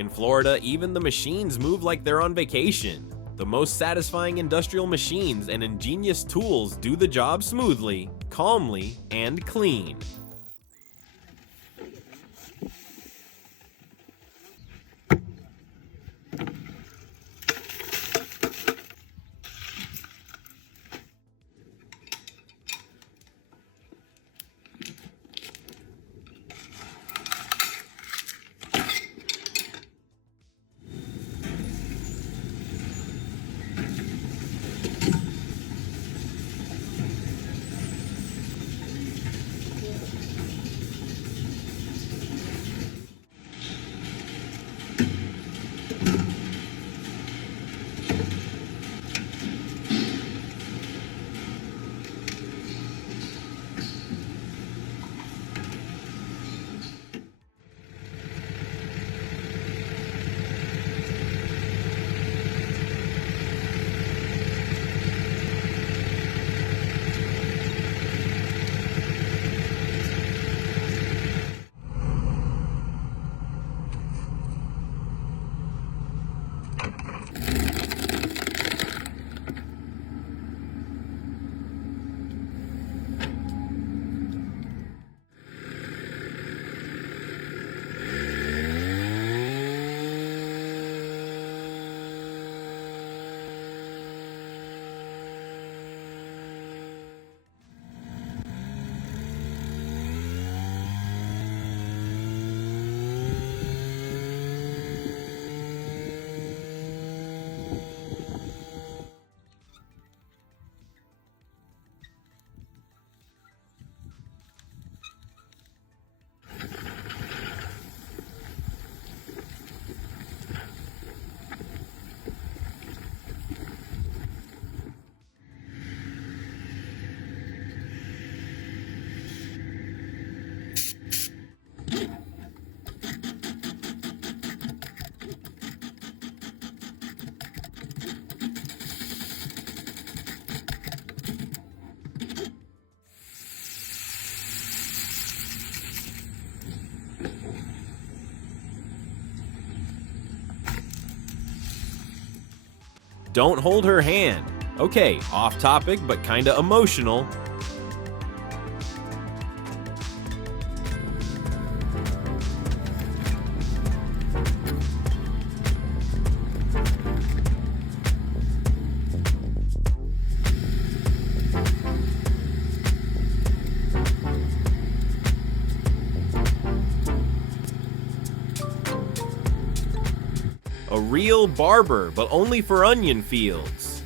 In Florida, even the machines move like they're on vacation. The most satisfying industrial machines and ingenious tools do the job smoothly, calmly, and clean. Don't hold her hand. Okay, off topic but kinda emotional. A real barber, but only for onion fields.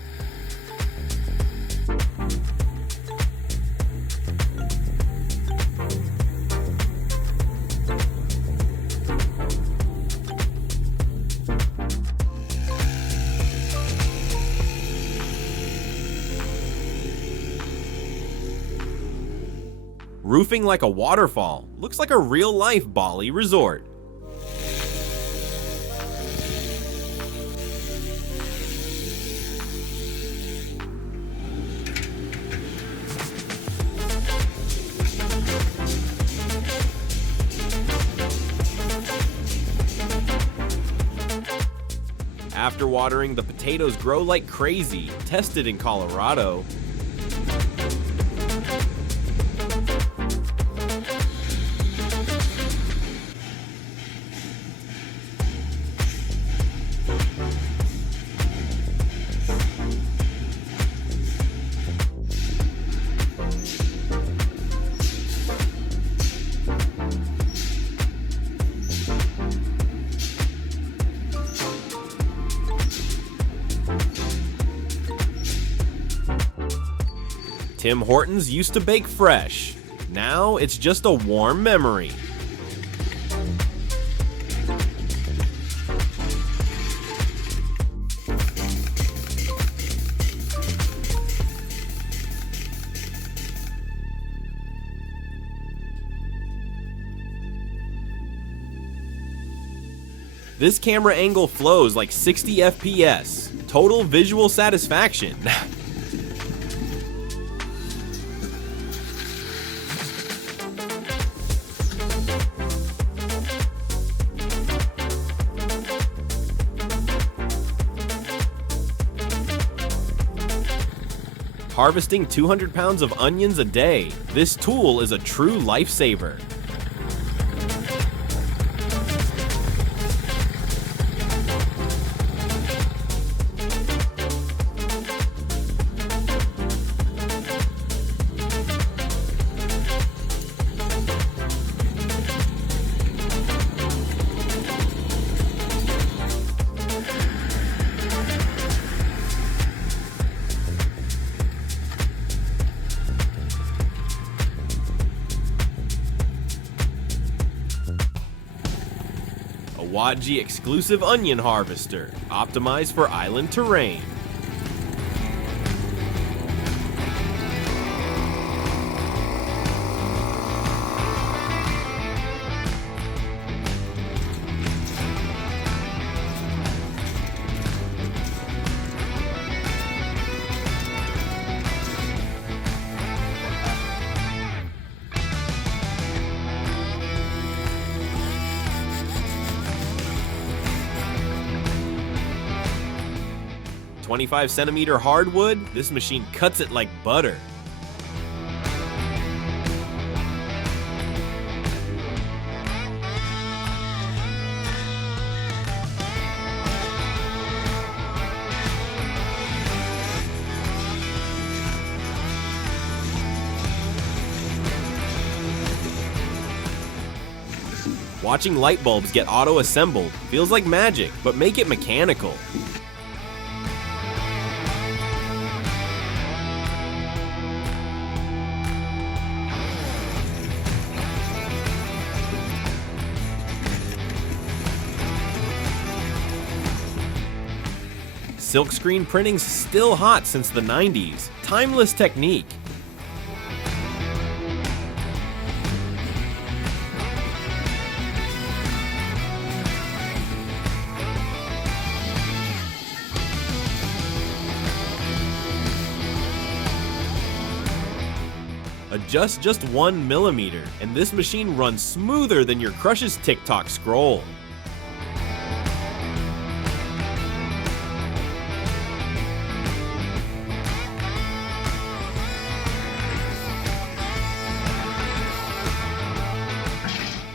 Roofing like a waterfall. Looks like a real-life Bali resort. After watering, the potatoes grow like crazy. Tested in Colorado. Tim Hortons used to bake fresh. Now it's just a warm memory. This camera angle flows like 60 FPS. Total visual satisfaction. Harvesting 200 pounds of onions a day, this tool is a true lifesaver. Wadji exclusive onion harvester, optimized for island terrain. "25-centimeter hardwood, this machine cuts it like butter." Watching light bulbs get auto-assembled feels like magic, but make it mechanical. Silkscreen printing's still hot since the 90s. Timeless technique. Adjust just 1 millimeter, and this machine runs smoother than your crush's TikTok scroll.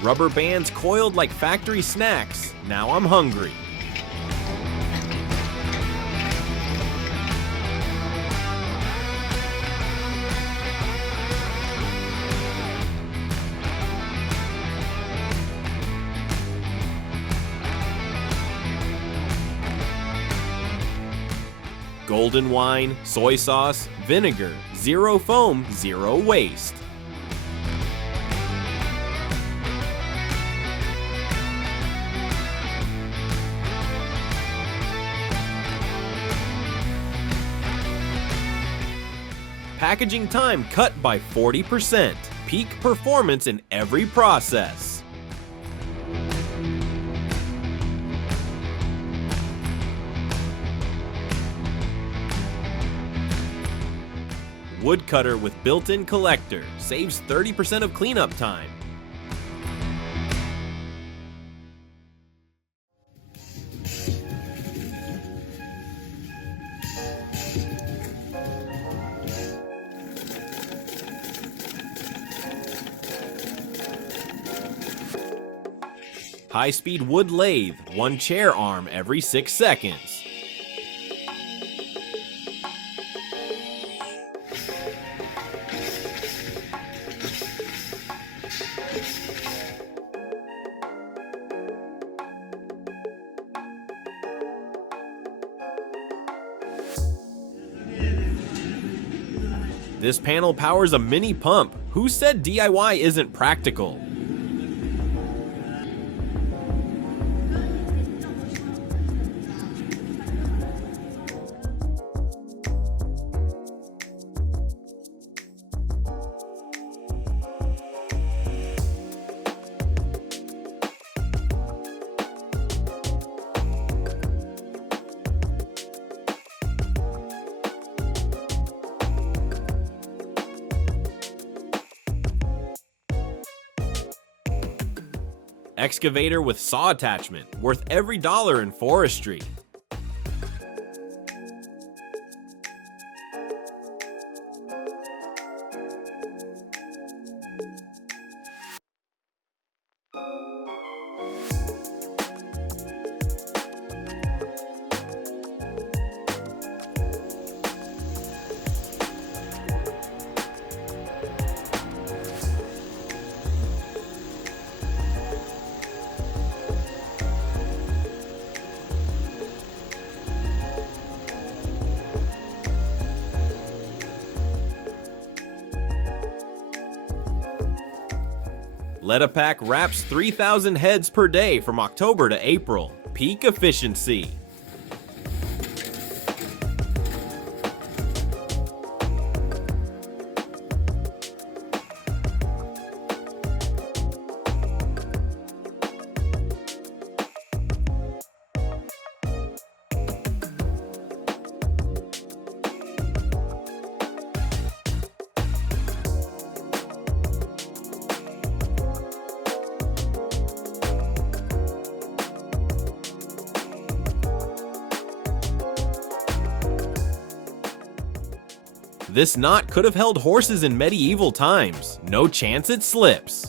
Rubber bands coiled like factory snacks. Now I'm hungry. Golden wine, soy sauce, vinegar, zero foam, zero waste. Packaging time cut by 40%. Peak performance in every process. Woodcutter with built-in collector saves 30% of cleanup time. High-speed wood lathe, one chair arm every 6 seconds. This panel powers a mini pump. Who said DIY isn't practical? Excavator with saw attachment, worth every dollar in forestry. Let-A-Pack wraps 3,000 heads per day from October to April. Peak efficiency. This knot could have held horses in medieval times. No chance it slips.